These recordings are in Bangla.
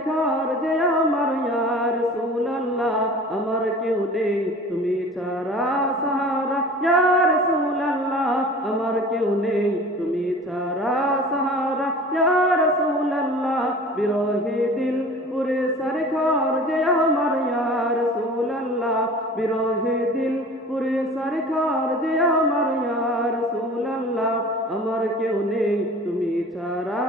সরকার যে আমার ইয়ার সুলাল্লাহ আমার কেউ নেই, তুমি ছাড়া সাহারা। ইয়ার সুলাল্লাহ আমার কেউ নেই, তুমি ছাড়া সাহারা। ইয়ার সুলাল্লাহ বিরহে দিল পুরে সরকার যে আমার ইয়ার সুলাল্লাহ বিরহে দিল পুরে সরকার যে আমার ইয়ার সুলাল্লাহ আমার কেউ নেই, তুমি ছাড়া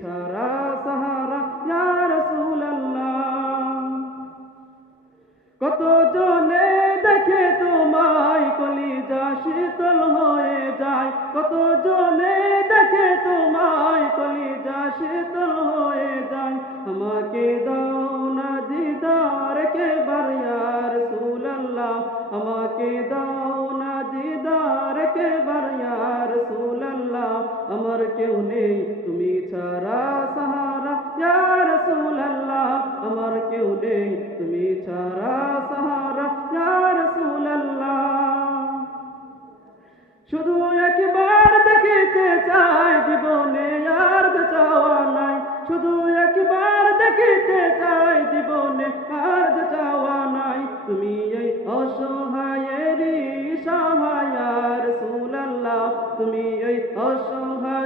ছাড়া সাহারা ইয়ার সুলাল্লাহ কত জনে দেখে তোমায় কলিজা শীতল হয়ে যায় কত জনে দেখে তোমায় কলিজা শীতল হয়ে যায়, আমাকে দাও কেউ নেই, তুমি ছাড়া সাহারা। ইয়ার সুলাল্লাহ আমার কেউ নেই, তুমি ছাড়া সাহারা। ইয়ার সুলাল্লাহ শুধু একবার দেখিতে চাই, জীবনে আর চাওয়া নাই। শুধু একবার দেখিতে চাই, জীবনে আর চাওয়া নাই। তুমি এই অসহায়েরই সহায়ার সুলাল্লাহ তুমি এই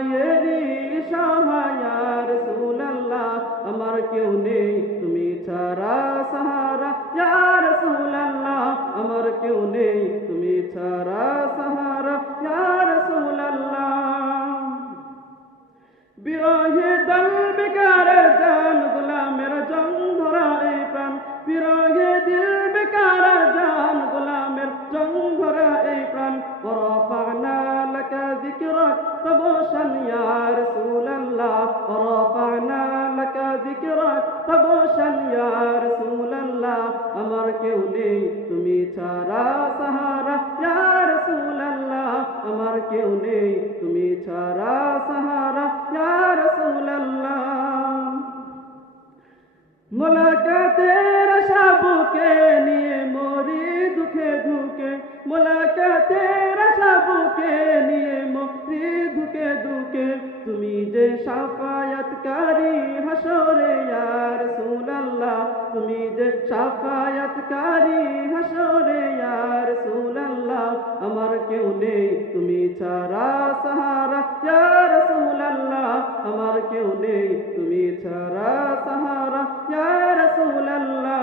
অসহায়েরই সহায়ার সুলাল্লাহ আমার কেউ নেই, তুমি ছাড়া সাহারা। ইয়ার সুলাল্লাহ আমার কেউ নেই, তুমি ছাড়া সাহারা। ইয়ার সুলাল্লাহ বিরহে ছাড়া সাহারা, ইয়া রসুল আল্লাহ আমার কেউ নেই। তুমি ছাড়া সাহারা, ইয়া রসুল আল্লাহ মোলাকাতের সাবুকে নিয়ে মরি দুঃখে ধুকে মোলাকাতের সাবুকে নিয়ে মরি ধুকে ধুকে তুমি যে সাফায়াতকারী হাসরে ইয়ার সুলাল্লাহ তুমি যে সাফায়াতকারী হাসরে ইয়ার সুলাল্লাহ কেউ নেই, তুমি ছাড়া সাহারা। ইয়ার সুলাল্লাহ আমার কেউ নেই, তুমি ছাড়া সাহারা। সুলাল্লাহ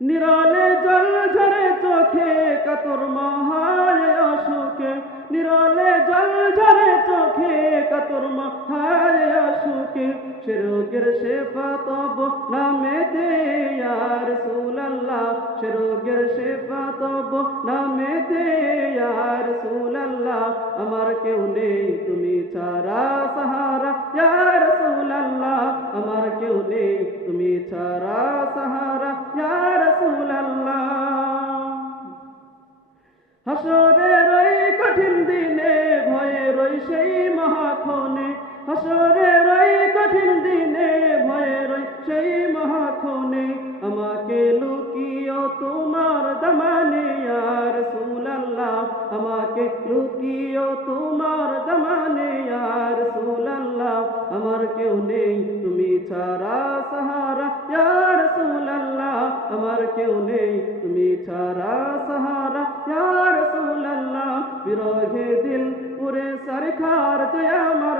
নিরলে জল ঝরে চোখে, কাতর মহায় অসুখে। নিরলে জল ঝরে চোখে, কাতর মহায় অসুখে সে রোগের শেফা তব নামে দে ইয়ার সুলাল্লাহ সে রোগের শেফা তব নামে দে ইয়ার সুলাল্লাহ আমার কেউ নেই তুমি ছাড়া সাহারা ইয়ার সুলাল্লাহ আমার কেউ নেই তুমি ছাড়া সাহারা ইয়ার সুলাল্লাহ হাসরের ওই কঠিন দিনে হাসরের ওই কঠিন দিনে ভয়ে রই সেই মহাক্ষণে আমাকে লুকিও তোমার দমানে, আর সুলাল্লাহ আমাকে লুকিও তোমার দমানে, আর সুলাল্লাহ আমার কেউ নেই, তুমি ছাড়া সাহারা ইয়ার সুলাল্লাহ আমার কেউ নেই, তুমি ছাড়া সাহারা ইয়ার সুলাল্লাহ বিরহে দিল পুরে সরকার জয় আমার